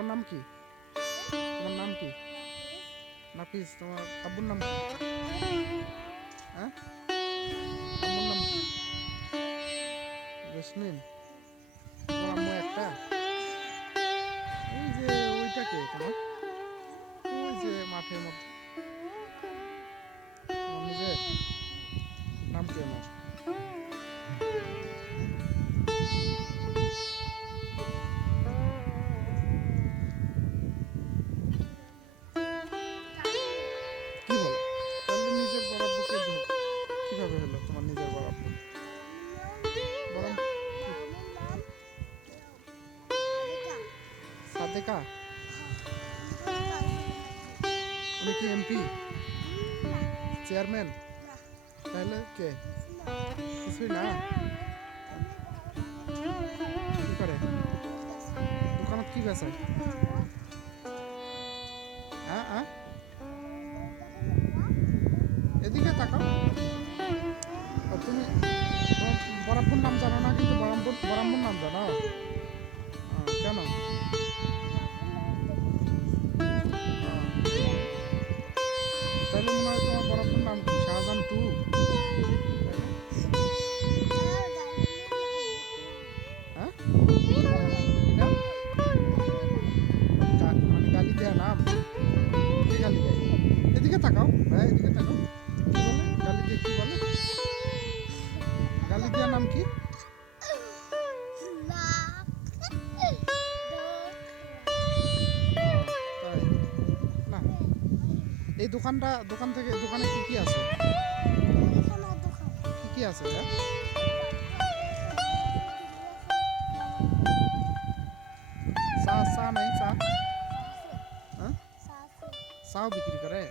তোমার নাম কি? তোমার নাম কি? নাফিস। তোমার আব্বুর নাম কি? হ্যাঁ, আম্মুর নাম কি? জেসমিন। তোমার আম্মু একটা? ওই যে ওইটা কে তোমার? ওই যে মাঠের মধ্যে তোমার নিজের নাম কি আমার? কি বলো? তাহলে নিজের বড় আব্বুকে কিভাবে হলো তোমার নিজের বড় আব্বু? বরং সাদেকা। উনি কি এমপি, চেয়ারম্যান? তাহলে কে? কিছুই না। কি করে? দোকানত কি বেচায়? হ্যাঁ হ্যাঁ, এদিকে তাকাও। ও, তুমি তোমার বরাব্বুর নাম জানো না, কিন্তু বরাম্বুর নাম জানো? কেন? তাহলে মনে হয় তোমার বরাব্বুর নাম কি শাহজাহান টু? তাই না? হ্যাঁ, কি নাম? মানে গালি দেয়া নাম? কে গালি দেয়? এদিকে তাকাও ভাই, এদিকে তাকাও। কি বলে গালি দিয়ে? কি বলে গালি দেওয়া নাম কি? তাই না? এই দোকান থেকে দোকানে কি কি আছে? কি কি আছে এটা? চা চা নাই? চা? হ্যাঁ, চাও বিক্রি করে?